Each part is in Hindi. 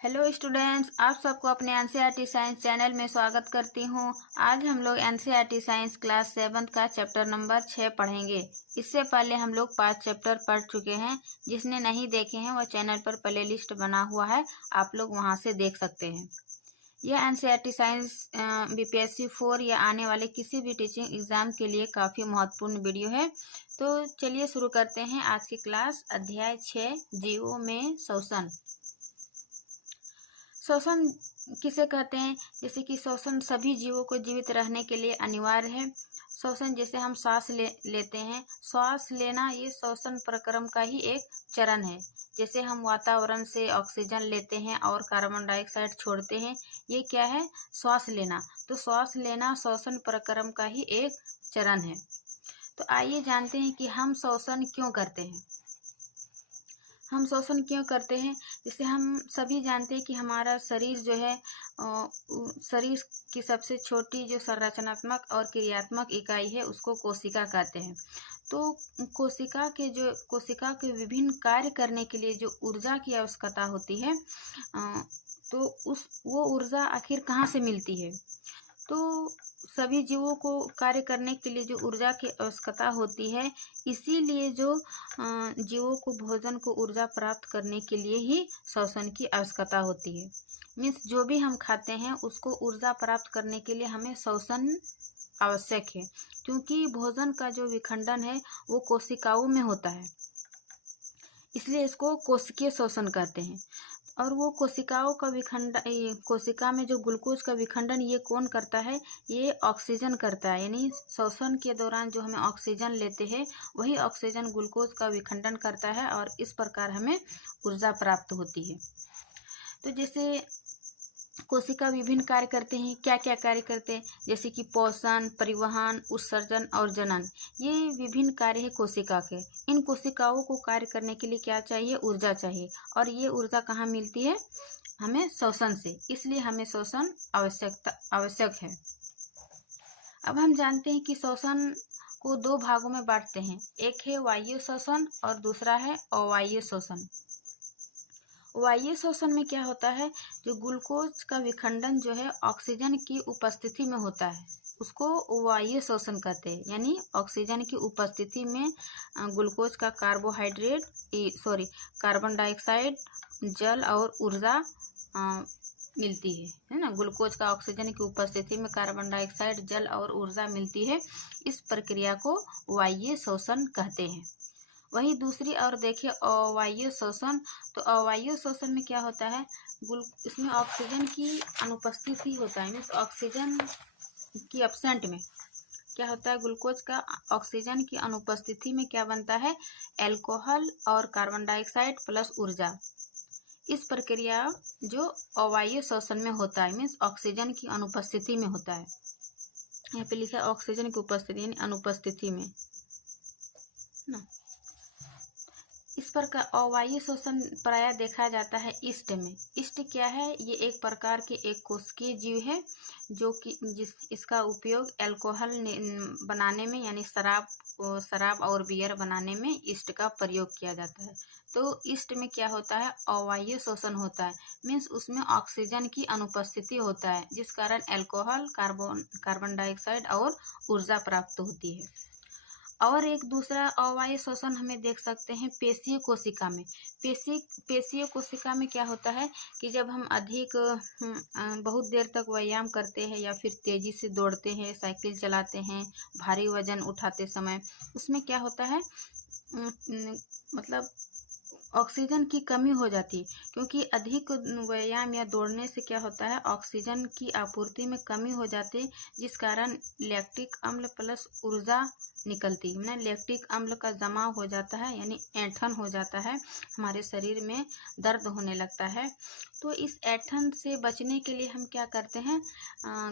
हेलो स्टूडेंट्स, आप सबको अपने एनसीईआरटी साइंस चैनल में स्वागत करती हूँ। आज हम लोग एनसीईआरटी साइंस क्लास 7 का चैप्टर नंबर 6 पढ़ेंगे। इससे पहले हम लोग 5 चैप्टर पढ़ चुके हैं। जिसने नहीं देखे हैं वह चैनल पर प्ले लिस्ट बना हुआ है, आप लोग वहां से देख सकते हैं। यह एनसीईआरटी साइंस बीपीएससी 4 या आने वाले किसी भी टीचिंग एग्जाम के लिए काफ़ी महत्वपूर्ण वीडियो है। तो चलिए शुरू करते हैं आज की क्लास। अध्याय 6, जीवों में श्वसन। श्वसन किसे कहते हैं? जैसे कि श्वसन सभी जीवों को जीवित रहने के लिए अनिवार्य है। श्वसन जैसे हम सांस लेते हैं, श्वास लेना ये श्वसन प्रक्रम का ही एक चरण है। जैसे हम वातावरण से ऑक्सीजन लेते हैं और कार्बन डाइऑक्साइड छोड़ते हैं, ये क्या है? श्वास लेना। तो श्वास लेना श्वसन प्रक्रम का ही एक चरण है। तो आइए जानते हैं कि हम श्वसन क्यों करते हैं। हम श्वसन क्यों करते हैं? जैसे हम सभी जानते हैं कि हमारा शरीर जो है, शरीर की सबसे छोटी जो संरचनात्मक और क्रियात्मक इकाई है उसको कोशिका कहते हैं। तो कोशिका के विभिन्न कार्य करने के लिए जो ऊर्जा की आवश्यकता होती है, तो वो ऊर्जा आखिर कहाँ से मिलती है? तो सभी जीवों को कार्य करने के लिए जो ऊर्जा की आवश्यकता होती है, इसीलिए जो जीवों को भोजन को ऊर्जा प्राप्त करने के लिए ही श्वसन की आवश्यकता होती है। मीन्स जो भी हम खाते हैं उसको ऊर्जा प्राप्त करने के लिए हमें श्वसन आवश्यक है, क्योंकि भोजन का जो विखंडन है वो कोशिकाओं में होता है, इसलिए इसको कोशिकीय श्वसन कहते हैं। और वो कोशिकाओं का कोशिका में जो ग्लूकोज का विखंडन ये कौन करता है? ये ऑक्सीजन करता है। यानी श्वसन के दौरान जो हमें ऑक्सीजन लेते हैं वही ऑक्सीजन ग्लूकोज का विखंडन करता है और इस प्रकार हमें ऊर्जा प्राप्त होती है। तो जैसे कोशिका विभिन्न कार्य करते हैं, क्या क्या कार्य करते हैं? जैसे कि पोषण, परिवहन, उत्सर्जन और जनन, ये विभिन्न कार्य है कोशिका के। इन कोशिकाओं को कार्य करने के लिए क्या चाहिए? ऊर्जा चाहिए। और ये ऊर्जा कहाँ मिलती है? हमें श्वसन से। इसलिए हमें श्वसन आवश्यक है। अब हम जानते हैं कि श्वसन को 2 भागों में बांटते हैं। एक है वायु श्वसन और दूसरा है अवायु श्वसन। वायु श्वसन में क्या होता है? जो ग्लूकोज का विखंडन जो है ऑक्सीजन की उपस्थिति में होता है, उसको वायु श्वसन कहते हैं। यानी ऑक्सीजन की उपस्थिति में ग्लूकोज का कार्बन डाइऑक्साइड, जल और ऊर्जा मिलती है ना। ग्लूकोज का ऑक्सीजन की उपस्थिति में कार्बन डाइऑक्साइड, जल और ऊर्जा मिलती है। इस प्रक्रिया को वायु श्वसन कहते हैं। वही दूसरी ओर देखिए अवायु श्वसन। तो अवायु श्वसन में क्या होता है? इसमें ऑक्सीजन की अनुपस्थिति होता है। मीन्स ऑक्सीजन की एब्सेंट में क्या होता है? ग्लूकोज का ऑक्सीजन की अनुपस्थिति में क्या बनता है? अल्कोहल और कार्बन डाइऑक्साइड प्लस ऊर्जा। इस प्रक्रिया जो अवायु श्वसन में होता है, मीन्स ऑक्सीजन की अनुपस्थिति में होता है। यहाँ पे लिखा है ऑक्सीजन की उपस्थिति यानी अनुपस्थिति में ना। इस प्रकार अवायु श्वसन प्रायः देखा जाता है ईस्ट में। ईस्ट क्या है? ये एक प्रकार के एक कोशिकीय जीव है जो कि इसका उपयोग अल्कोहल बनाने में यानी शराब और बियर बनाने में ईस्ट का प्रयोग किया जाता है। तो ईस्ट में क्या होता है? अवायु श्वसन होता है। मीन्स उसमें ऑक्सीजन की अनुपस्थिति होता है, जिस कारण अल्कोहल, कार्बन डाइऑक्साइड और ऊर्जा प्राप्त होती है। और एक दूसरा अवायु श्वसन हमें देख सकते हैं पेशीय कोशिका में। पेशीय कोशिका में क्या होता है कि जब हम अधिक बहुत देर तक व्यायाम करते हैं या फिर तेजी से दौड़ते हैं, साइकिल चलाते हैं, भारी वजन उठाते समय, उसमें क्या होता है? मतलब ऑक्सीजन की कमी हो जाती है, क्योंकि अधिक व्यायाम या दौड़ने से क्या होता है? ऑक्सीजन की आपूर्ति में कमी हो जाती है, जिस कारण लैक्टिक अम्ल प्लस ऊर्जा निकलती है। ना लैक्टिक अम्ल का जमाव हो जाता है, यानी ऐंठन हो जाता है, हमारे शरीर में दर्द होने लगता है। तो इस ऐंठन से बचने के लिए हम क्या करते हैं?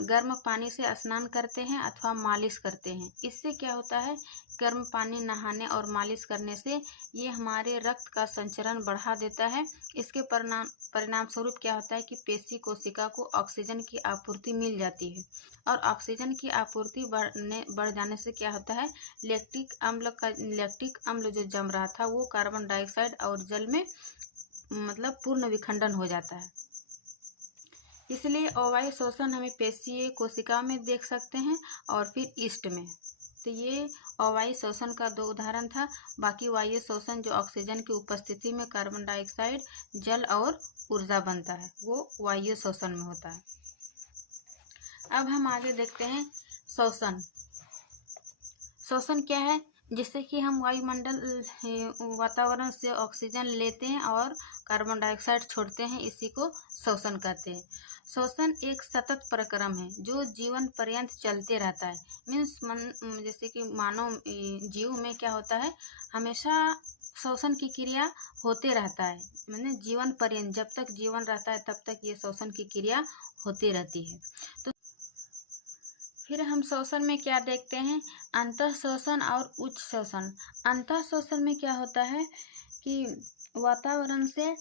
गर्म पानी से स्नान करते हैं अथवा मालिश करते हैं। इससे क्या होता है? गर्म पानी नहाने और मालिश करने से ये हमारे रक्त का संचरण बढ़ा देता है। इसके परिणाम स्वरूप क्या होता है कि पेशी कोशिका को ऑक्सीजन की आपूर्ति मिल जाती है, और ऑक्सीजन की आपूर्ति बढ़ जाने से क्या होता है? लैक्टिक अम्ल जो जम रहा था वो कार्बन डाइऑक्साइड और जल में मतलब पूर्ण विखंडन हो जाता है। इसलिए अवायु श्वसन हमें पेशीय कोशिका में देख सकते हैं और फिर ईस्ट में। तो ये अवायु श्वसन का 2 उदाहरण था। बाकी वायु श्वसन जो ऑक्सीजन की उपस्थिति में कार्बन डाइऑक्साइड, जल और ऊर्जा बनता है, वो वायु श्वसन में होता है। अब हम आगे देखते हैं श्वसन। श्वसन क्या है? जिससे कि हम वायुमंडल वातावरण से ऑक्सीजन लेते हैं और कार्बन डाइऑक्साइड छोड़ते हैं, इसी को श्वसन कहते हैं। श्वसन एक सतत प्रक्रम है जो जीवन पर्यंत चलते रहता है। मीन्स जैसे कि मानव जीव में क्या होता है, हमेशा श्वसन की क्रिया होते रहता है। माने जीवन पर्यंत, जब तक जीवन रहता है तब तक ये श्वसन की क्रिया होती रहती है। तो फिर हम श्वसन में क्या देखते हैं, अंतः श्वसन और उच्च श्वसन। अंतः श्वसन में क्या होता है कि वातावरण से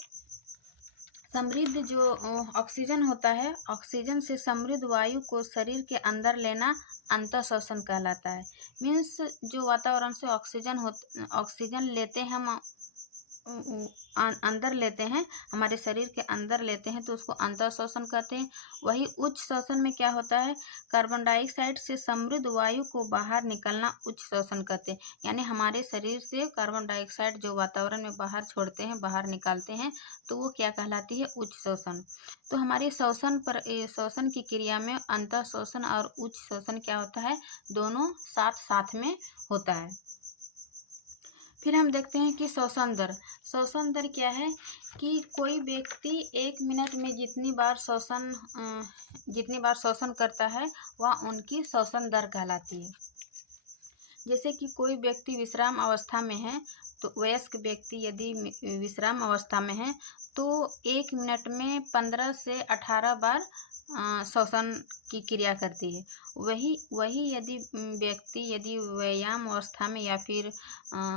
समृद्ध जो ऑक्सीजन होता है, ऑक्सीजन से समृद्ध वायु को शरीर के अंदर लेना अंतः श्वसन कहलाता है। मीन्स जो वातावरण से ऑक्सीजन लेते हैं हम, अंदर लेते हैं, हमारे शरीर के अंदर लेते हैं, तो उसको अंतः श्वसन कहते हैं। वही उच्च श्वसन में क्या होता है, कार्बन डाइऑक्साइड से समृद्ध वायु को बाहर निकलना उच्च श्वसन कहते हैं। यानी हमारे शरीर से कार्बन डाइऑक्साइड जो वातावरण में बाहर छोड़ते हैं, बाहर निकालते हैं, तो वो क्या कहलाती है, उच्च श्वसन। तो हमारे श्वसन की क्रिया में अंतः श्वसन और उच्च श्वसन क्या होता है, दोनों साथ साथ में होता है। फिर हम देखते हैं कि श्वसन दर। श्वसन दर क्या है कि कोई व्यक्ति 1 मिनट में जितनी बार श्वसन करता है वह उनकी श्वसन दर कहलाती है। जैसे कि कोई व्यक्ति विश्राम अवस्था में है, तो वयस्क व्यक्ति यदि विश्राम अवस्था में है तो 1 मिनट में 15 से 18 बार श्वसन की क्रिया करती है। वही यदि व्यायाम अवस्था में या फिर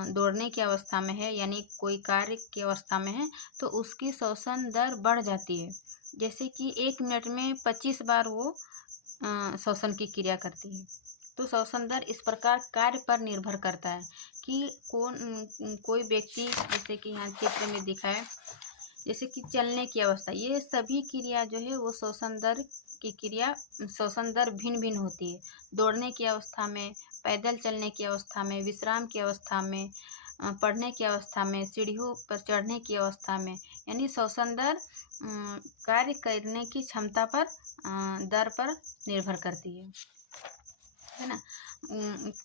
दौड़ने की अवस्था में है, यानी कोई कार्य की अवस्था में है, तो उसकी श्वसन दर बढ़ जाती है। जैसे कि 1 मिनट में 25 बार वो श्वसन की क्रिया करती है। तो श्वसन दर इस प्रकार कार्य पर निर्भर करता है कि कोई व्यक्ति, जैसे कि यहाँ चित्र में दिखा है, जैसे कि चलने की अवस्था, ये सभी क्रिया जो है वो श्वसन दर भिन्न भिन्न होती है। दौड़ने की अवस्था में, पैदल चलने की अवस्था में, विश्राम की अवस्था में, पढ़ने की अवस्था में, सीढ़ियों पर चढ़ने की अवस्था में, यानी श्वसन दर कार्य करने की क्षमता पर दर पर निर्भर करती है ना।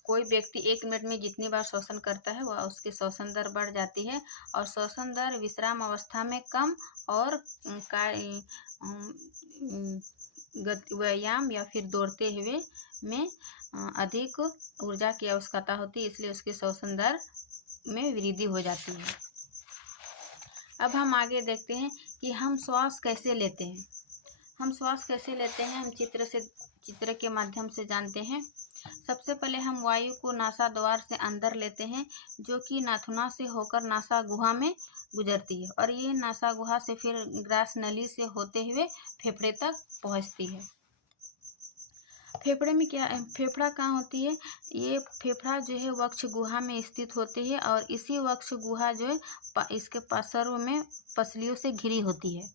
कोई व्यक्ति 1 मिनट में जितनी बार श्वसन करता है वह उसकी श्वसन दर बढ़ जाती है, और श्वसन दर विश्राम अवस्था में कम और व्यायाम या फिर दौड़ते हुए में अधिक ऊर्जा की आवश्यकता होती है, इसलिए उसकी श्वसन दर में वृद्धि हो जाती है। अब हम आगे देखते हैं कि हम श्वास कैसे लेते हैं। हम चित्र के माध्यम से जानते हैं। सबसे पहले हम वायु को नासा द्वार से अंदर लेते हैं, जो कि नाथुना से होकर नासा गुहा में गुजरती है, और ये नासा गुहा से फिर ग्रास नली से होते हुए फेफड़े तक पहुंचती है। फेफड़े में क्या, फेफड़ा कहाँ होती है, ये फेफड़ा जो है वक्ष गुहा में स्थित होती है, और इसी वक्ष गुहा जो है इसके पार्श्व में पसलियों से घिरी होती है।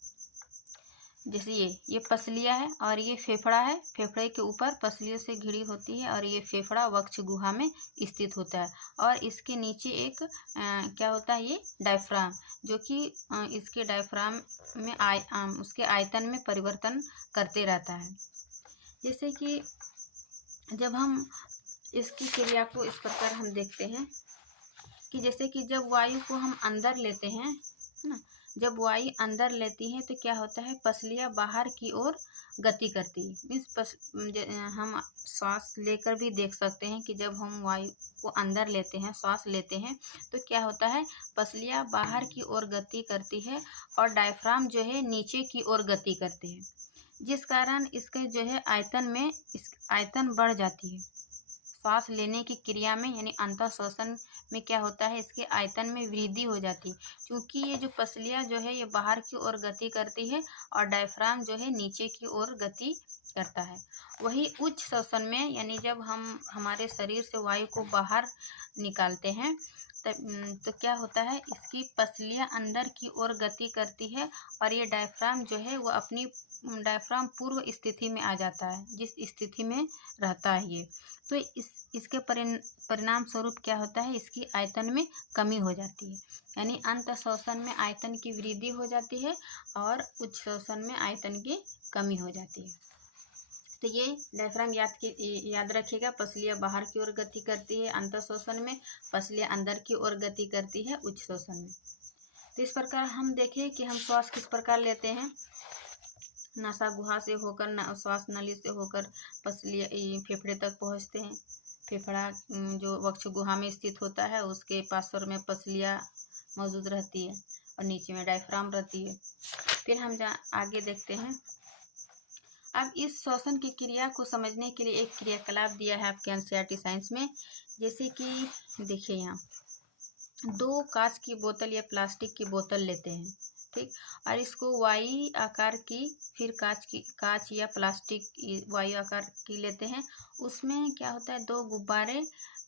जैसे ये पसलियाँ है और ये फेफड़ा है, फेफड़े के ऊपर पसलियों से घिरी होती है, और ये फेफड़ा वक्ष गुहा में स्थित होता है, और इसके नीचे एक क्या होता है, ये डायफ्राम, जो कि इसके डायफ्राम में उसके आयतन में परिवर्तन करते रहता है। जैसे कि जब हम इसकी क्रिया को इस प्रकार हम देखते हैं कि जैसे कि जब वायु को हम अंदर लेते हैं, है ना, जब वायु अंदर लेती है तो क्या होता है, पसलियाँ बाहर की ओर गति करती है। मीन्स हम श्वास लेकर भी देख सकते हैं कि जब हम वायु को अंदर लेते हैं, श्वास लेते हैं, तो क्या होता है, पसलियाँ बाहर की ओर गति करती है और डायफ्राम जो है नीचे की ओर गति करते हैं, जिस कारण इसके जो है आयतन बढ़ जाती है। श्वास लेने की क्रिया में यानी अंतः श्वसन में क्या होता है, इसके आयतन में वृद्धि हो जाती है, क्योंकि ये जो पसलियाँ जो है ये बाहर की ओर गति करती है और डायफ्राम जो है नीचे की ओर गति करता है। वही उच्च श्वसन में, यानी जब हम हमारे शरीर से वायु को बाहर निकालते हैं तो क्या होता है, इसकी पसलियाँ अंदर की ओर गति करती है और ये डायफ्राम जो है वो अपनी डायफ्राम पूर्व स्थिति में आ जाता है, जिस स्थिति में रहता है ये। तो इसके परिणाम स्वरूप क्या होता है, इसकी आयतन में कमी हो जाती है, यानी अंत श्वसन में आयतन की वृद्धि हो जाती है और उच्च श्वसन में आयतन की कमी हो जाती है। तो ये डायफ्राम याद रखिएगा, पसलियाँ बाहर की ओर गति करती है अंत श्वसन में, पसलियाँ अंदर की ओर गति करती है उच्च श्वसन में। तो इस प्रकार हम देखें कि हम श्वास किस प्रकार लेते हैं। नासा गुहा से होकर श्वास नली से होकर पसलियाँ फेफड़े तक पहुँचते हैं। फेफड़ा जो वक्ष गुहा में स्थित होता है उसके पार्श्व में पसलियाँ मौजूद रहती है और नीचे में डायफ्राम रहती है। फिर हम आगे देखते हैं। अब इस श्वसन की क्रिया को समझने के लिए एक क्रियाकलाप दिया है आपके एनसीईआरटी साइंस में। जैसे कि देखिए, यहाँ 2 कांच की बोतल या प्लास्टिक की बोतल लेते हैं, ठीक, और इसको वाई आकार की, फिर कांच या प्लास्टिक वाई आकार की लेते हैं। उसमें क्या होता है, 2 गुब्बारे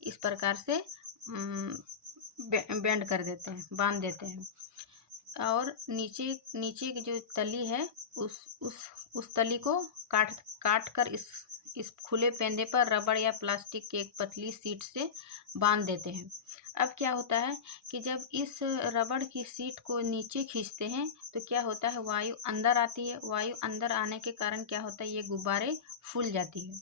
इस प्रकार से बेंड कर देते हैं, बांध देते हैं, और नीचे की जो तली है उस तली को काट कर इस खुले पेंदे पर रबड़ या प्लास्टिक की एक पतली सीट से बांध देते हैं। अब क्या होता है कि जब इस रबड़ की सीट को नीचे खींचते हैं तो क्या होता है, वायु अंदर आती है। वायु अंदर आने के कारण क्या होता है, ये गुब्बारे फूल जाती है।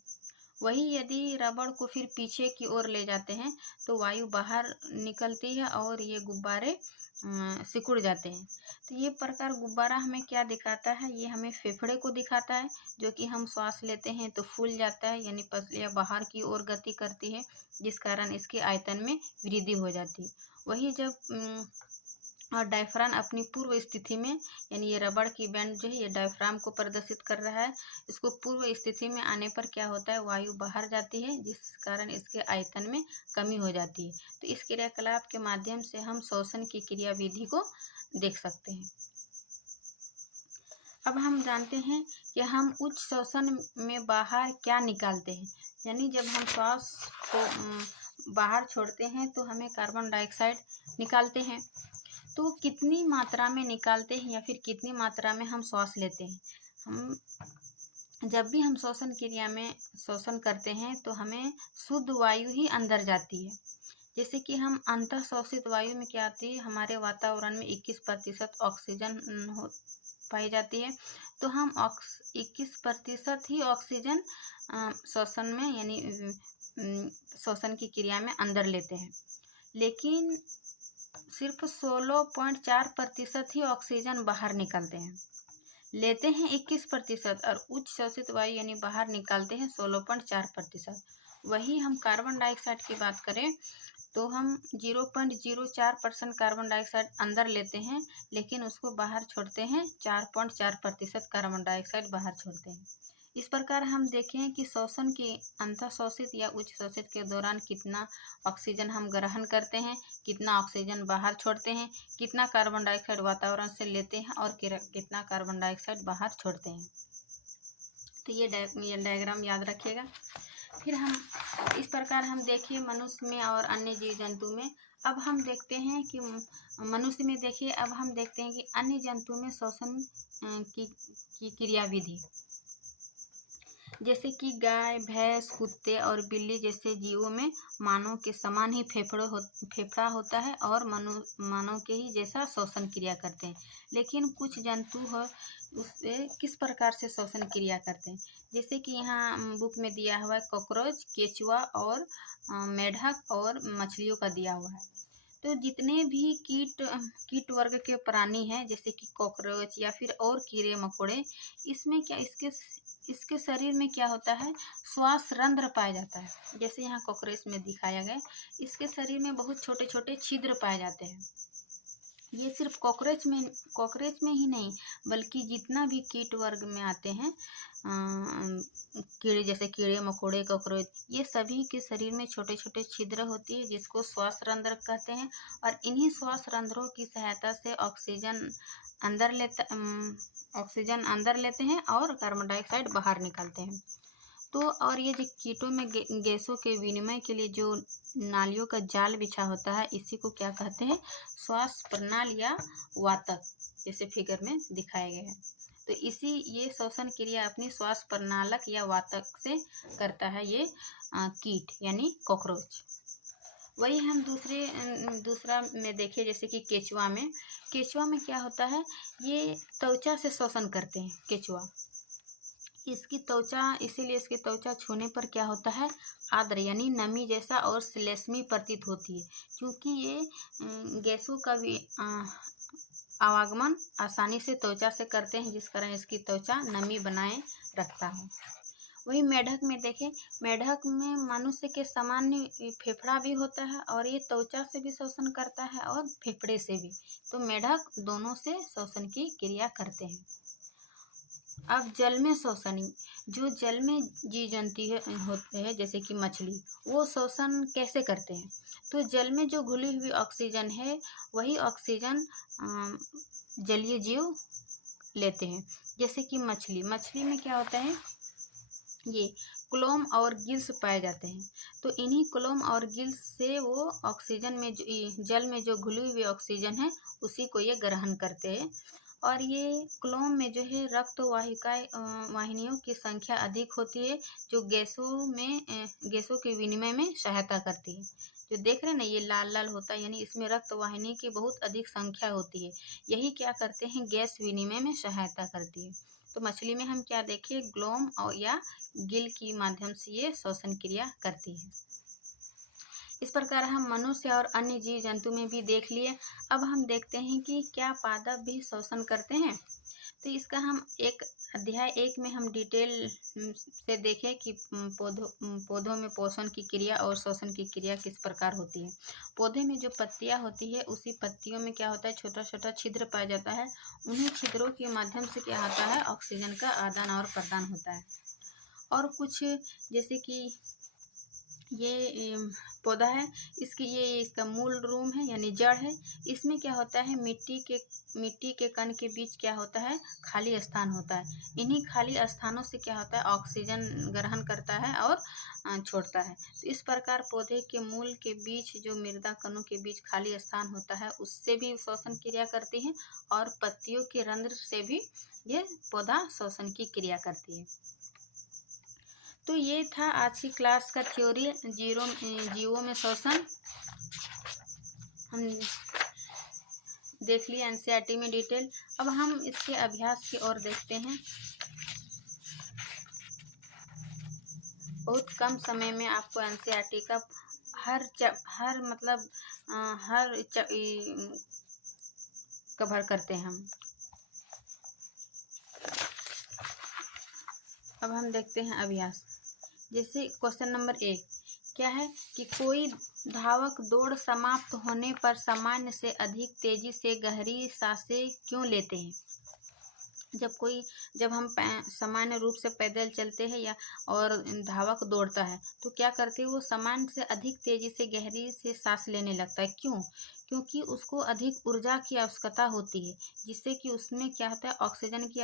वही यदि रबड़ को फिर पीछे की ओर ले जाते हैं तो वायु बाहर निकलती है और ये गुब्बारे सिकुड़ जाते हैं। तो ये प्रकार गुब्बारा हमें क्या दिखाता है, ये हमें फेफड़े को दिखाता है, जो कि हम श्वास लेते हैं तो फूल जाता है, यानी पसलियाँ बाहर की ओर गति करती है, जिस कारण इसके आयतन में वृद्धि हो जाती है। वही जब और डायफ्राम अपनी पूर्व स्थिति में, यानी ये रबड़ की बैंड जो है ये डायफ्राम को प्रदर्शित कर रहा है, इसको पूर्व स्थिति में आने पर क्या होता है, वायु बाहर जाती है, जिस कारण इसके आयतन में कमी हो जाती है। तो इस क्रियाकलाप के माध्यम से हम श्वसन की क्रिया विधि को देख सकते हैं। अब हम जानते हैं कि हम उच्च श्वसन में बाहर क्या निकालते हैं, यानी जब हम श्वास को बाहर छोड़ते हैं तो हमें कार्बन डाइऑक्साइड निकालते हैं। तो कितनी मात्रा में निकालते हैं या फिर कितनी मात्रा में हम श्वास लेते हैं। जब भी हम श्वसन क्रिया में श्वसन करते हैं तो हमें शुद्ध वायु ही अंदर जाती है। जैसे कि हम अंतः श्वसित वायु में क्या आती है, हमारे वातावरण में 21% ऑक्सीजन पाई जाती है। तो हम 21% ही ऑक्सीजन श्वसन में, यानी श्वसन की क्रिया में अंदर लेते हैं, लेकिन सिर्फ 16.4% ही ऑक्सीजन बाहर निकलते हैं। लेते हैं 21% और उच्च श्वसित वायु यानी बाहर निकालते हैं 16.4%। वही हम कार्बन डाइऑक्साइड की बात करें तो हम 0.04% कार्बन डाइऑक्साइड अंदर लेते हैं, लेकिन उसको बाहर छोड़ते हैं 4.4% कार्बन डाइऑक्साइड बाहर छोड़ते हैं। इस प्रकार हम देखें कि श्वसन की अंतःश्वसित या उच्च श्वसित के दौरान कितना ऑक्सीजन हम ग्रहण करते हैं, कितना ऑक्सीजन बाहर छोड़ते हैं, कितना कार्बन डाइऑक्साइड वातावरण से लेते हैं और कितना कार्बन डाइऑक्साइड बाहर छोड़ते हैं। तो ये डायग्राम याद रखिएगा। फिर हम इस प्रकार हम देखिए मनुष्य में और अन्य जीव जंतु में। अब हम देखते हैं कि मनुष्य में देखिए, अब हम देखते हैं कि अन्य जंतु में श्वसन की क्रिया विधि। जैसे कि गाय, भैंस, कुत्ते और बिल्ली जैसे जीवों में मानव के समान ही फेफड़ा होता है और मानव के ही जैसा श्वसन क्रिया करते हैं। लेकिन कुछ जंतु हो उससे किस प्रकार से श्वसन क्रिया करते हैं। जैसे कि यहाँ बुक में दिया हुआ है कॉकरोच, केचुआ और मेढक और मछलियों का दिया हुआ है। तो जितने भी कीट वर्ग के प्राणी हैं, जैसे कि कॉकरोच या फिर और कीड़े मकोड़े, इसमें क्या इसके शरीर में क्या होता है, श्वास रंध्र पाया जाता है। जैसे यहाँ कॉकरोच में दिखाया गया, इसके शरीर में बहुत छोटे छोटे छिद्र पाए जाते हैं। ये सिर्फ कॉकरोच में ही नहीं, बल्कि जितना भी कीट वर्ग में आते हैं, कीड़े जैसे कीड़े मकोड़े, कॉकरोच, ये सभी के शरीर में छोटे छोटे छिद्र होती है, जिसको श्वास रंध्र कहते हैं। और इन्हीं श्वास रंध्रों की सहायता से ऑक्सीजन अंदर लेते हैं और कार्बन डाइऑक्साइड बाहर निकालते हैं। तो और ये जो कीटों में गैसों के विनिमय के लिए जो नालियों का जाल बिछा होता है, इसी को क्या कहते हैं? श्वास प्रणाली या वातक, जैसे फिगर में दिखाया गया है। तो इसी ये श्वसन क्रिया अपनी श्वास प्रणालक या वातक से करता है ये कीट यानी कॉकरोच। वही हम दूसरा में देखें, जैसे कि केचुआ में क्या होता है? ये त्वचा से श्वसन करते हैं केचुआ। इसकी त्वचा, इसीलिए इसकी त्वचा छूने पर क्या होता है? आर्द्र यानी नमी जैसा और श्लेष्मी प्रतीत होती है, क्योंकि ये गैसों का भी आवागमन आसानी से त्वचा से करते हैं, जिस कारण इसकी त्वचा नमी बनाए रखता है। वही मेढक में देखें, मेढक में मनुष्य के सामान्य फेफड़ा भी होता है और ये त्वचा से भी श्वसन करता है और फेफड़े से भी। तो मेढक दोनों से श्वसन की क्रिया करते हैं। अब जल में श्वसन, जो जल में जीव जंतु होते हैं जैसे कि मछली, वो श्वसन कैसे करते हैं? तो जल में जो घुली हुई ऑक्सीजन है, वही ऑक्सीजन जलीय जीव लेते हैं। जैसे कि मछली में क्या होता है? ये क्लोम और गिल्स पाए जाते हैं। तो इन्हीं क्लोम और गिल्स से वो ऑक्सीजन में जल में जो घुली हुई ऑक्सीजन है, उसी को ये ग्रहण करते हैं। और ये क्लोम में जो है रक्त वाहिनियों की संख्या अधिक होती है, जो गैसों के विनिमय में सहायता करती है। जो देख रहे हैं ना, ये लाल लाल होता है, यानी इसमें रक्त वाहिनी की बहुत अधिक संख्या होती है। यही क्या करते हैं? गैस विनिमय में सहायता करती है। तो मछली में हम क्या देखें? ग्लोम और या गिल की माध्यम से ये श्वसन क्रिया करती है। इस प्रकार हम मनुष्य और अन्य जीव जंतु में भी देख लिए। अब हम देखते हैं कि क्या पादप भी श्वसन करते हैं। तो इसका हम अध्याय 1 में हम डिटेल से देखें कि पौधों में पोषण की क्रिया और श्वसन की क्रिया किस प्रकार होती है। पौधे में जो पत्तियां होती है, उसी पत्तियों में क्या होता है? छोटा छोटा छिद्र पाया जाता है। उन्हीं छिद्रों के माध्यम से क्या होता है? ऑक्सीजन का आदान और प्रदान होता है। और कुछ जैसे कि ये पौधा है, इसका मूल रूम है यानी जड़ है। इसमें क्या होता है? मिट्टी के कण के बीच क्या होता है? खाली स्थान होता है। इन्हीं खाली स्थानों से क्या होता है? ऑक्सीजन ग्रहण करता है और छोड़ता है। तो इस प्रकार पौधे के मूल के बीच जो मृदा कणों के बीच खाली स्थान होता है, उससे भी श्वसन क्रिया करती है और पत्तियों के रंध्र से भी ये पौधा श्वसन की क्रिया करती है। तो ये था आज की क्लास का थ्योरी जीवों में श्वसन। हम देख लिए एनसीईआरटी में डिटेल। अब हम इसके अभ्यास की ओर देखते हैं। बहुत कम समय में आपको एनसीईआरटी का हर कवर करते हैं हम। अब हम देखते हैं अभ्यास। जैसे क्वेश्चन नंबर 1 क्या है कि कोई धावक दौड़ समाप्त होने पर सामान्य से अधिक तेजी से गहरी सांसें क्यों लेते हैं? जब हम सामान्य रूप से पैदल चलते हैं और धावक दौड़ता है, तो क्या करते हैं? वो सामान्य से अधिक तेजी से गहरी से सांस लेने लगता है। क्यों? क्योंकि उसको अधिक ऊर्जा की आवश्यकता होती है, जिससे कि उसमें क्या होता है? ऑक्सीजन की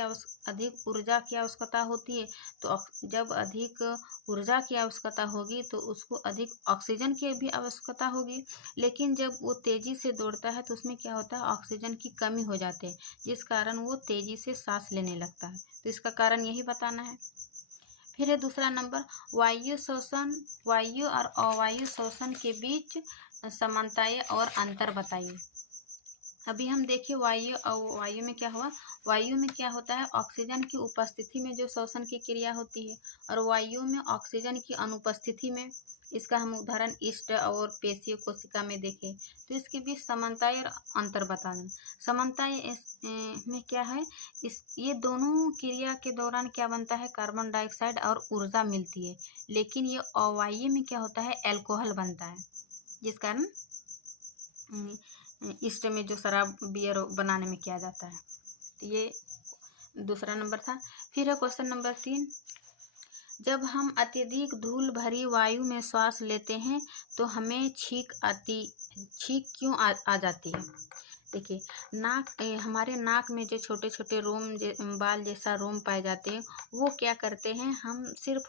अधिक ऊर्जा की आवश्यकता होती है। तो जब अधिक ऊर्जा की आवश्यकता होगी, तो उसको अधिक ऑक्सीजन की भी आवश्यकता होगी। लेकिन जब वो तेजी से दौड़ता है, तो उसमें क्या होता है? ऑक्सीजन की कमी हो जाती है, जिस कारण वो तेजी से सांस लेने लगता है। तो इसका कारण यही बताना है। फिर है दूसरा नंबर, वायु और अवायु श्वसन के बीच समानताएं और अंतर बताइए। अभी हम देखिए वायु में क्या हुआ? वायु में क्या होता है? ऑक्सीजन की उपस्थिति में जो श्वसन की क्रिया होती है, और वायु में ऑक्सीजन की अनुपस्थिति में। इसका हम उदाहरण ईस्ट और पेशीय कोशिका में देखें। तो इसके बीच समानताएं और अंतर बता दें। समानताएं में क्या है? ये दोनों क्रिया के दौरान क्या बनता है? कार्बन डाइऑक्साइड और ऊर्जा मिलती है। लेकिन ये अवायु में क्या होता है? अल्कोहल बनता है, जिस कारण ईस्ट में जो शराब बियर बनाने में किया जाता है। तो ये दूसरा नंबर था। फिर है क्वेश्चन नंबर 3, जब हम अत्यधिक धूल भरी वायु में श्वास लेते हैं, तो हमें छींक क्यों आ जाती है? देखिए हमारे नाक में जो छोटे छोटे बाल जैसा रोम पाए जाते हैं, वो क्या करते हैं, हम सिर्फ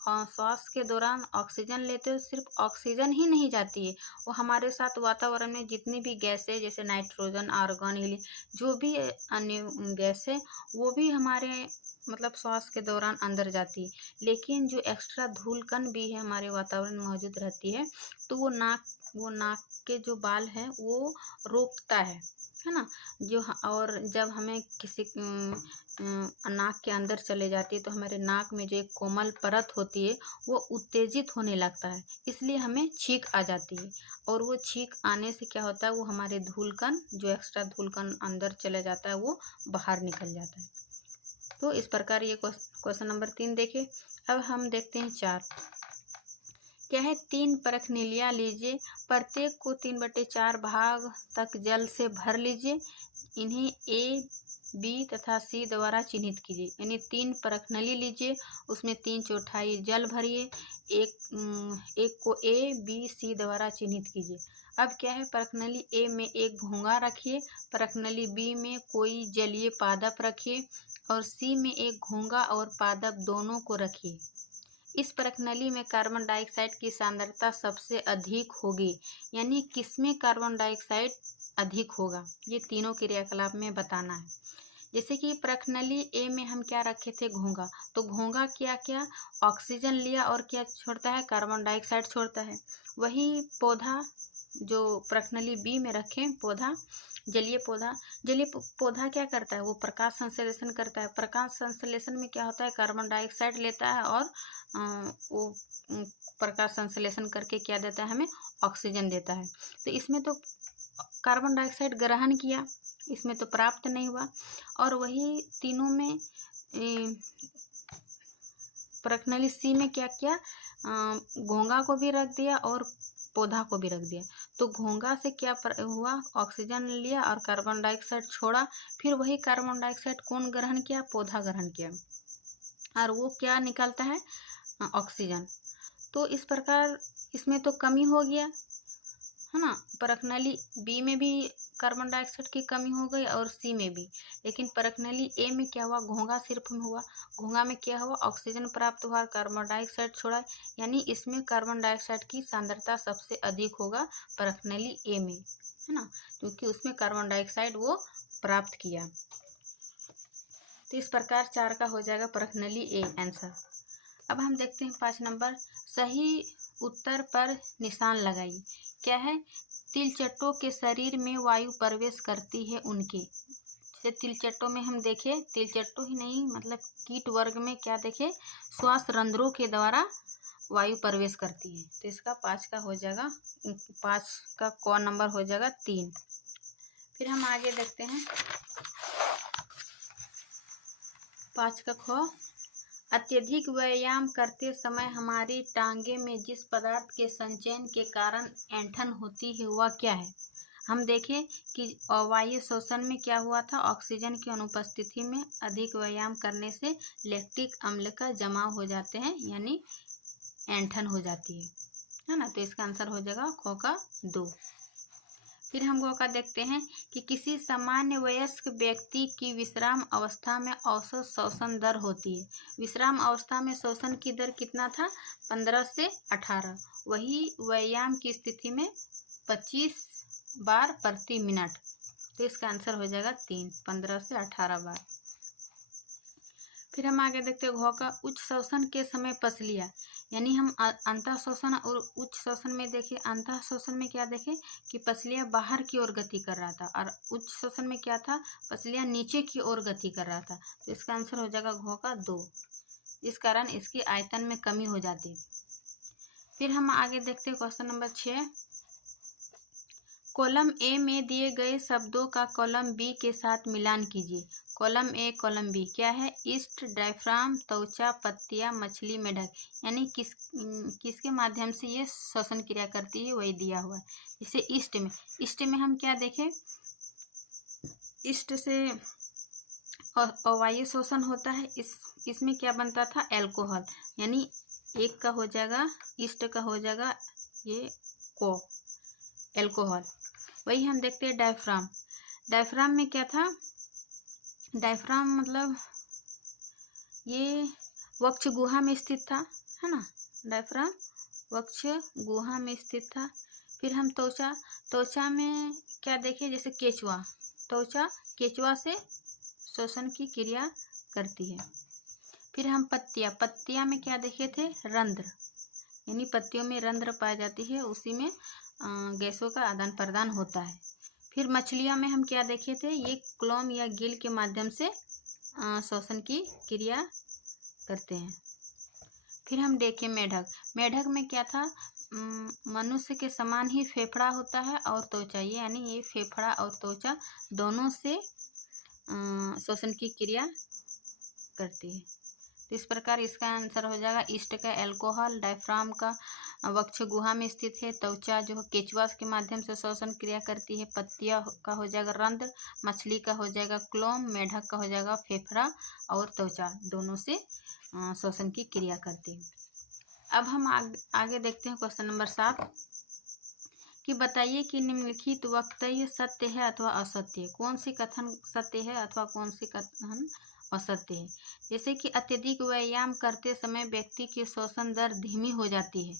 श्वास के दौरान ऑक्सीजन लेते हैं, सिर्फ ऑक्सीजन ही नहीं जाती है, वो हमारे साथ वातावरण में जितनी भी गैसें जैसे नाइट्रोजन, आर्गन, हीलियम, जो भी अन्य गैस है, वो भी हमारे मतलब श्वास के दौरान अंदर जाती है। लेकिन जो एक्स्ट्रा धूल कण भी है हमारे वातावरण में मौजूद रहती है, तो वो नाक के जो बाल हैं वो रोकता है ना। और जब हमें किसी नाक के अंदर चले जाती है, तो हमारे नाक में जो एक कोमल परत होती है वो उत्तेजित होने लगता है, इसलिए हमें छींक आ जाती है। और वो छींक आने से क्या होता है, वो हमारे धूलकण जो एक्स्ट्रा धूलकण अंदर चले जाता है वो बाहर निकल जाता है। तो इस प्रकार ये क्वेश्चन नंबर 3 देखे। अब हम देखते हैं 4। क्या है, 3 परखनीलियाँ लीजिए, प्रत्येक को 3/4 भाग तक जल से भर लीजिए, इन्हें ए, बी तथा सी द्वारा चिन्हित कीजिए। यानी 3 परखनली लीजिए, उसमें 3/4 जल भरिए, एक को ए, बी, सी द्वारा चिन्हित कीजिए। अब क्या है, परखनली ए में एक घोंघा रखिए, परखनली बी में कोई जलीय पादप रखिए और सी में एक घोंघा और पादप दोनों को रखिए। इस परखनली में कार्बन डाइऑक्साइड की सांद्रता सबसे अधिक होगी। यानी किसमें कार्बन डाइऑक्साइड अधिक होगा, ये तीनों क्रियाकलाप में बताना है। जैसे कि परखनली ए में हम क्या रखे थे, घोंघा, तो घोंघा क्या ऑक्सीजन लिया और क्या छोड़ता है, कार्बन डाइऑक्साइड छोड़ता है। वही पौधा जो परखनली बी में रखे, जलीय पौधा क्या करता है, वो प्रकाश संश्लेषण करता है। प्रकाश संश्लेषण में क्या होता है, कार्बन डाइऑक्साइड लेता है और वो प्रकाश संश्लेषण करके क्या देता है, हमें ऑक्सीजन देता है। तो इसमें तो कार्बन डाइऑक्साइड ग्रहण किया, इसमें तो प्राप्त नहीं हुआ। और वही तीनों में परखनली सी में क्या किया, घोंघा को भी रख दिया और पौधा को भी रख दिया। तो घोंघा से क्या हुआ, ऑक्सीजन लिया और कार्बन डाइऑक्साइड छोड़ा, फिर वही कार्बन डाइऑक्साइड कौन ग्रहण किया, पौधा ग्रहण किया, और वो क्या निकालता है, ऑक्सीजन। तो इस प्रकार इसमें तो कमी हो गया है ना। परखनली बी में भी कार्बन डाइऑक्साइड की कमी हो गई और सी में भी। लेकिन परखनली ए में क्या हुआ, घोंघा सिर्फ में हुआ, घोंघा में क्या हुआ, ऑक्सीजन प्राप्त हुआ, कार्बन डाइऑक्साइड छोड़ा। यानी इसमें कार्बन डाइऑक्साइड की सांद्रता सबसे अधिक होगा परखनली ए में, है ना, क्योंकि उसमें कार्बन डाइऑक्साइड वो प्राप्त किया। तो इस प्रकार 4 का हो जाएगा परखनली ए आंसर। अब हम देखते हैं 5 नंबर, सही उत्तर पर निशान लगाइए। क्या है, तिलचट्टों के शरीर में वायु प्रवेश करती है उनके। जैसे तिलचट्टों में हम देखे, तिलचट्टों ही नहीं मतलब कीट वर्ग में क्या देखे, श्वास रंध्रों के द्वारा वायु प्रवेश करती है। तो इसका 5 का हो जाएगा, 5 का क नंबर हो जाएगा 3। फिर हम आगे देखते हैं 5 का ख, अत्यधिक व्यायाम करते समय हमारी टांगे में जिस पदार्थ के संचयन के कारण ऐंठन होती है वह क्या है। हम देखें कि अवायु शोषण में क्या हुआ था, ऑक्सीजन की अनुपस्थिति में अधिक व्यायाम करने से लैक्टिक अम्ल का जमाव हो जाते हैं, यानी ऐंठन हो जाती है ना। तो इसका आंसर हो जाएगा ख का 2। फिर हम ग का देखते हैं कि किसी सामान्य वयस्क व्यक्ति की विश्राम अवस्था में औसत श्वसन दर होती है। विश्राम अवस्था में श्वसन की दर कितना था, 15 से 18। वही व्यायाम की स्थिति में 25 बार प्रति मिनट। तो इसका आंसर हो जाएगा 3, 15 से 18 बार। फिर हम आगे देखते हैं घ का, उच्च श्वसन के समय पसलियाँ, यानी हम अंतः श्वसन और उच्च श्वसन में देखें। अंतः श्वसन में क्या देखें कि पसलियाँ बाहर की ओर गति कर रहा था, और उच्च श्वसन में क्या था, पसलियाँ नीचे की ओर गति कर रहा था। तो इसका आंसर हो जाएगा घ का 2। इस कारण इसकी आयतन में कमी हो जाती है। फिर हम आगे देखते हैं क्वेश्चन नंबर 6, कॉलम ए में दिए गए शब्दों का कॉलम बी के साथ मिलान कीजिए। कॉलम ए कॉलम बी क्या है, ईस्ट, डायफ्राम, त्वचा, पत्तियां, मछली, मेढक, यानी किसके माध्यम से ये श्वसन क्रिया करती है वही दिया हुआ है। जैसे ईस्ट में हम क्या देखें, ईस्ट से अवायु शोषण होता है। इसमें क्या बनता था, एल्कोहल, यानी एक का हो जाएगा, ईस्ट का हो जाएगा ये को एल्कोहल। वही हम देखते हैं डायफ्राम, डायफ्राम में क्या था, डायफ्राम मतलब ये वक्ष गुहा में स्थित था, है ना। डायफ्राम वक्ष गुहा में स्थित था। फिर हम त्वचा, त्वचा में क्या देखे, जैसे केचुआ, त्वचा केचुआ से श्वसन की क्रिया करती है। फिर हम पत्तियां, पत्तियां में क्या देखे थे, रंध्र, यानी पत्तियों में रंध्र पाई जाती है, उसी में गैसों का आदान प्रदान होता है। फिर मछलियों में हम क्या देखे थे, ये क्लोम या गिल के माध्यम से श्वसन की क्रिया करते हैं। फिर हम देखें मेढक, मेढक में क्या था, मनुष्य के समान ही फेफड़ा होता है और त्वचा, यानी ये फेफड़ा और त्वचा दोनों से श्वसन की क्रिया करती है। तो इस प्रकार इसका आंसर हो जाएगा ईस्ट का एल्कोहल, डायफ्राम का वक्ष गुहा में स्थित है, त्वचा जो केचुआ के माध्यम से श्वसन क्रिया करती है, पत्तियां का हो जाएगा रंध्र, मछली का हो जाएगा क्लोम, मेढक का हो जाएगा फेफड़ा और त्वचा दोनों से श्वसन की क्रिया करती है। अब हम आगे देखते हैं क्वेश्चन नंबर 7 कि बताइए कि निम्नलिखित वक्तव्य सत्य है अथवा असत्य है। कौन सी कथन सत्य है अथवा कौन सी कथन असत्य है। जैसे कि अत्यधिक व्यायाम करते समय व्यक्ति की श्वसन दर धीमी हो जाती है।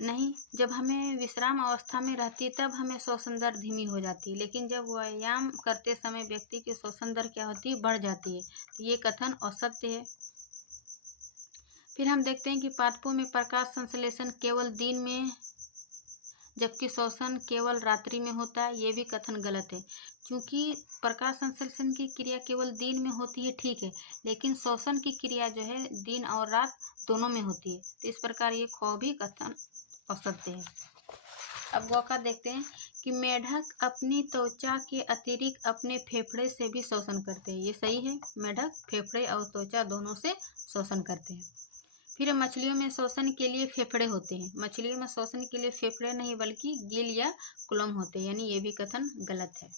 नहीं, जब हमें विश्राम अवस्था में रहती है तब हमें श्वसन दर धीमी हो जाती है, लेकिन जब व्यायाम करते समय व्यक्ति की श्वसन दर क्या होती है, बढ़ जाती है। तो ये कथन असत्य है। फिर हम देखते हैं कि पादपों में प्रकाश संश्लेषण केवल दिन में जबकि श्वसन केवल रात्रि में होता है। ये भी कथन गलत है, क्योंकि प्रकाश संश्लेषण की क्रिया केवल दिन में होती है, ठीक है, लेकिन श्वसन की क्रिया जो है दिन और रात दोनों में होती है। तो इस प्रकार ये ख भी कथन असत्य है। अब ग का देखते हैं कि मेढक अपनी त्वचा के अतिरिक्त अपने फेफड़े से भी श्वसन करते हैं। ये सही है, मेढक फेफड़े और त्वचा दोनों से श्वसन करते हैं। फिर मछलियों में श्वसन के लिए फेफड़े होते हैं। मछलियों में श्वसन के लिए फेफड़े नहीं बल्कि गिल या क्लोम होते हैं, यानी ये भी कथन गलत है।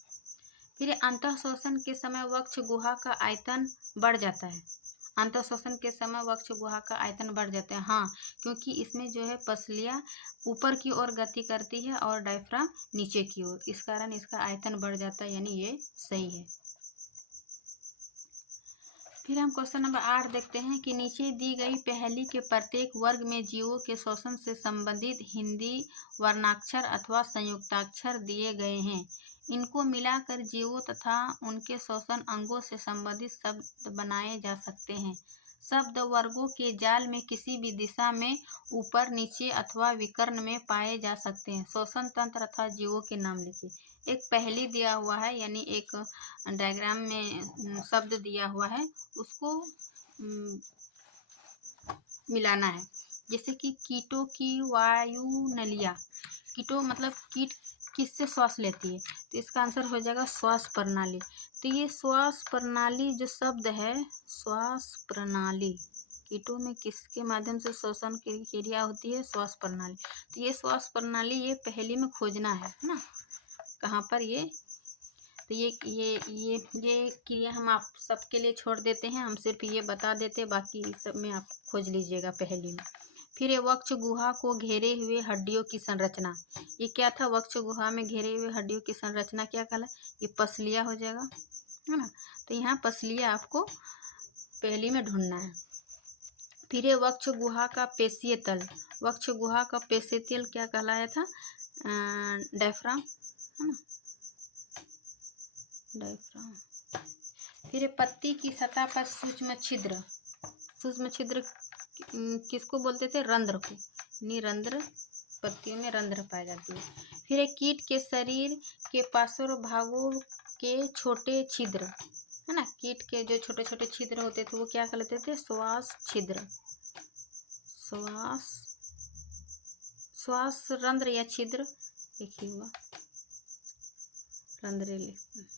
फिर अंतः श्वसन के समय वक्ष गुहा का आयतन बढ़ जाता है। अंतः श्वसन के समय वक्ष गुहा का आयतन बढ़ जाता है, हाँ, क्योंकि इसमें जो है पसलियाँ ऊपर की ओर गति करती है और डायफ्राम नीचे की ओर, इस कारण इसका आयतन बढ़ जाता है, यानी ये सही है। फिर हम क्वेश्चन नंबर 8 देखते हैं कि नीचे दी गई पहेली के प्रत्येक वर्ग में जीवों के श्वसन से संबंधित हिंदी वर्णाक्षर अथवा संयुक्ताक्षर दिए गए हैं। इनको मिलाकर जीवों तथा उनके श्वसन अंगों से संबंधित शब्द बनाए जा सकते हैं। शब्द वर्गों के जाल में किसी भी दिशा में ऊपर, नीचे अथवा विकर्ण में पाए जा सकते हैं। श्वसन तंत्र अथवा जीवों के नाम लिखिए। एक पहेली दिया हुआ है, यानी एक डायग्राम में शब्द दिया हुआ है, उसको मिलाना है। जैसे कि कीटों की वायु नलिया, कीटों मतलब कीट किससे श्वास लेती है, तो इसका आंसर हो जाएगा श्वास प्रणाली। तो ये श्वास प्रणाली जो शब्द है, श्वास प्रणाली, कीटों में किसके माध्यम से श्वसन की क्रिया होती है, श्वास प्रणाली। तो ये श्वास प्रणाली ये पहेली में खोजना है ना, कहाँ पर ये। तो ये क्रिया हम आप सबके लिए छोड़ देते हैं, हम सिर्फ ये बता देते, बाकी सब में आप खोज लीजिएगा पहेली में। फिर ये वक्ष गुहा को घेरे हुए हड्डियों की संरचना, ये क्या था, वक्ष गुहा में घेरे हुए हड्डियों की संरचना क्या कहला, ये पसलिया हो जाएगा, है ना। तो यहाँ पसलिया आपको पहेली में ढूंढना है। फिर ये वक्ष गुहा का पेशीय तल, वक्ष गुहा का पेशीय तल क्या कहलाया था, डायफ्राम, है ना, डायफ्राम। फिर पत्ती की सतह पर सूक्ष्म छिद्र, सूक्ष्म छिद्र किसको बोलते थे, रंध्र को, निरंध्र, पत्तियों में रंध्र पाई जाती है। फिर कीट के शरीर के पार्श्व भागों के छोटे छिद्र, है ना, कीट के जो छोटे छोटे छिद्र होते थे वो क्या कहलाते थे, श्वास छिद्र, श्वास रंध्र या छिद्र एक ही हुआ, रंध्र लिखते हैं।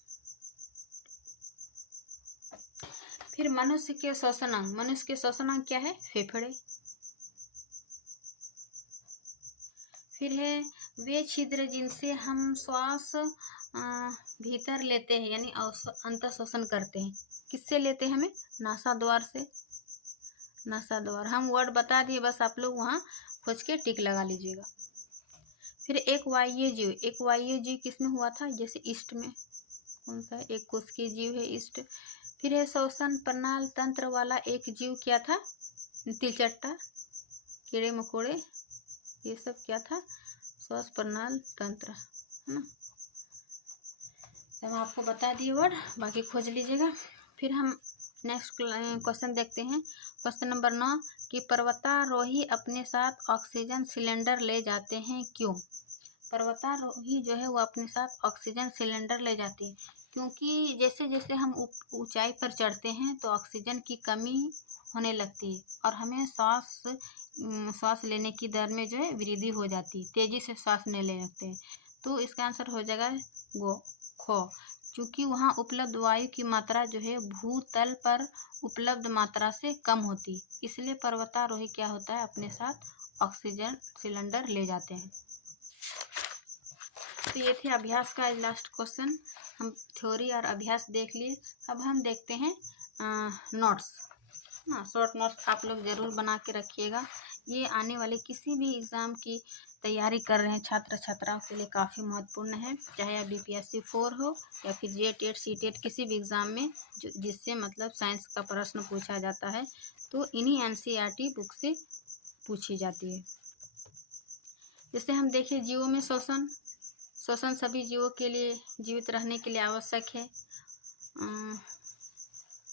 फिर मनुष्य के श्वसन अंग, मनुष्य के श्वसन अंग क्या है, फेफड़े। फिर है वे छिद्र जिनसे हम श्वास भीतर लेते हैं, यानी अंतः श्वसन करते हैं, किससे लेते हैं, हमें नासा द्वार से, नासा द्वार। हम वर्ड बता दिए, बस आप लोग वहाँ खोज के टिक लगा लीजिएगा। फिर एक वाह्य जीव, एक वाह्य जीव किसमें हुआ था, जैसे ईस्ट में, कौन सा, एक कोशिकीय जीव है ईस्ट। फिर है श्वसन प्रणाल तंत्र वाला एक जीव क्या था, तिलचट्टा, कीड़े मकोड़े, ये सब क्या था, श्वास प्रणाल तंत्र, है ना। हम आपको बता दिए वर्ड, बाकी खोज लीजिएगा। फिर हम नेक्स्ट क्वेश्चन देखते हैं। क्वेश्चन नंबर 9 कि पर्वतारोही अपने साथ ऑक्सीजन सिलेंडर ले जाते हैं क्यों। पर्वतारोही जो है वो अपने साथ ऑक्सीजन सिलेंडर ले जाते हैं क्योंकि जैसे जैसे हम ऊंचाई पर चढ़ते हैं तो ऑक्सीजन की कमी होने लगती है और हमें सांस लेने की दर में जो है वृद्धि हो जाती है, तेजी से सांस नहीं ले लगते हैं। तो इसका आंसर हो जाएगा खो, क्योंकि वहाँ उपलब्ध वायु की मात्रा जो है भूतल पर उपलब्ध मात्रा से कम होती, इसलिए पर्वतारोही क्या होता है, अपने साथ ऑक्सीजन सिलेंडर ले जाते हैं। तो ये थे अभ्यास का लास्ट क्वेश्चन। हम थ्योरी और अभ्यास देख लिए। अब हम देखते हैं नोट्स ना। शॉर्ट नोट्स आप लोग ज़रूर बना के रखिएगा। ये आने वाले किसी भी एग्ज़ाम की तैयारी कर रहे हैं छात्र छात्राओं के लिए काफ़ी महत्वपूर्ण है, चाहे आप BPSC 4 हो या फिर JTET CTET किसी भी एग्ज़ाम में जिससे मतलब साइंस का प्रश्न पूछा जाता है तो इन्हीं NCERT बुक से पूछी जाती है। जैसे हम देखें जीवों में श्वसन सभी जीवों के लिए जीवित रहने के लिए आवश्यक है।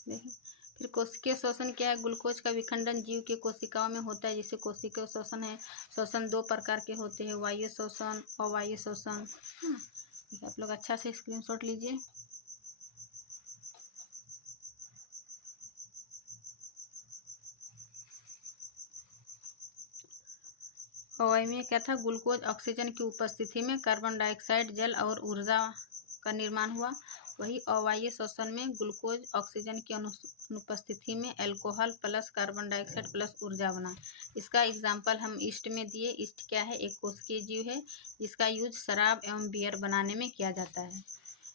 देखिए फिर कोशिकीय श्वसन क्या है, ग्लूकोज का विखंडन जीव के कोशिकाओं में होता है, जिसे कोशिकीय श्वसन है। श्वसन 2 प्रकार के होते हैं, वायु श्वसन, अवायु श्वसन। आप लोग अच्छा से स्क्रीनशॉट लीजिए। अवायु में क्या था, ग्लूकोज ऑक्सीजन की उपस्थिति में कार्बन डाइऑक्साइड जल और ऊर्जा का निर्माण हुआ। वही अवायु श्वसन में ग्लूकोज ऑक्सीजन की अनुपस्थिति में alcohol plus carbon dioxide plus ऊर्जा बना। इसका एग्जाम्पल हम ईस्ट में दिए। ईस्ट क्या है, एक कोशिकीय जीव है जिसका यूज शराब एवं बियर बनाने में किया जाता है।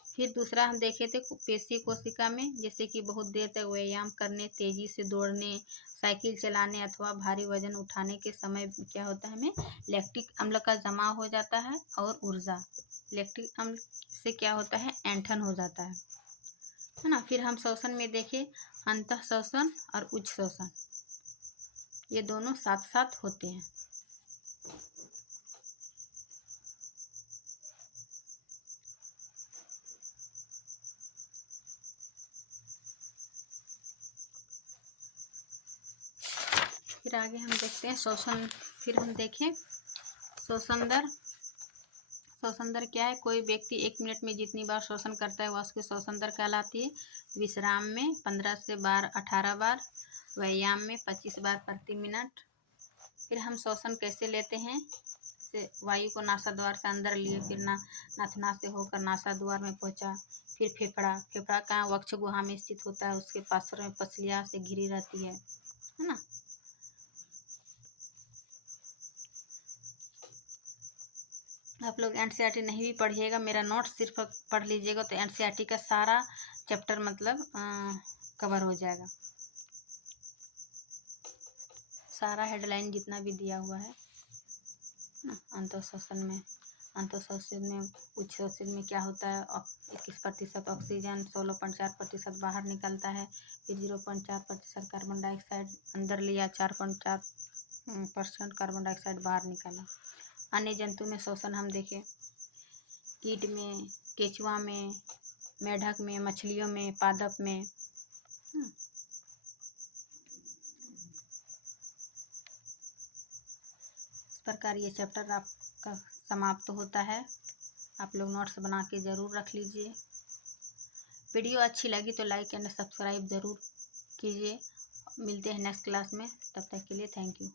फिर दूसरा हम देखे थे पेशी कोशिका में, जैसे कि बहुत देर तक व्यायाम करने, तेजी से दौड़ने, साइकिल चलाने अथवा भारी वजन उठाने के समय क्या होता है, हमें लैक्टिक अम्ल का जमा हो जाता है और ऊर्जा। लैक्टिक अम्ल से क्या होता है, ऐंठन हो जाता है ना। फिर हम श्वसन में देखें अंतः श्वसन और उच्च श्वसन, ये दोनों साथ साथ होते हैं। फिर आगे हम देखते हैं श्वसन। फिर हम देखें श्वसन दर। श्वसन दर क्या है, कोई व्यक्ति 1 मिनट में जितनी बार श्वसन करता है वह उसकी श्वसन दर कहलाती है। विश्राम में 15 से 18 बार, व्यायाम में 25 बार प्रति मिनट। फिर हम श्वसन कैसे लेते हैं, जैसे वायु को नासा द्वार से अंदर लिए, फिर नाथना से होकर नासा द्वार में पहुंचा। फिर फेफड़ा का वक्ष गुहा में स्थित होता है, उसके पार्श्व में पसलिया से घिरी रहती है ना। आप लोग NCERT नहीं भी पढ़िएगा, मेरा नोट्स सिर्फ पढ़ लीजिएगा तो NCERT का सारा चैप्टर मतलब कवर हो जाएगा। सारा हेडलाइन जितना भी दिया हुआ है ना। अंतःश्वसन में उच्च श्वसन में क्या होता है, 21% ऑक्सीजन, 16.4% बाहर निकलता है। फिर 0.4% कार्बन डाइऑक्साइड अंदर लिया, 4.4% कार्बन डाइऑक्साइड बाहर निकाला। अन्य जंतु में श्वसन हम देखें कीट में, केचुआ में, मेढक में, मछलियों में, पादप में। इस प्रकार ये चैप्टर आपका समाप्त होता है। आप लोग नोट्स बना के ज़रूर रख लीजिए। वीडियो अच्छी लगी तो लाइक एंड सब्सक्राइब ज़रूर कीजिए। मिलते हैं नेक्स्ट क्लास में, तब तक के लिए थैंक यू।